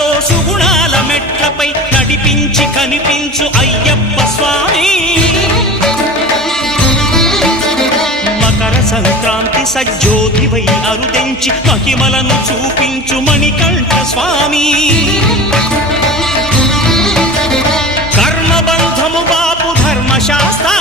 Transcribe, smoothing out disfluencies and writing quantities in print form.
సుఖాలతో సుగుణాల మెట్లపై నడిపించి కనిపించు అయ్యప్ప స్వామి. మకర సంక్రాంతి సజ్జోతివై అరుదెంచి మహిమలను చూపించు మణికంఠ స్వామి. కర్మబంధము బాపు ధర్మశాస్త్ర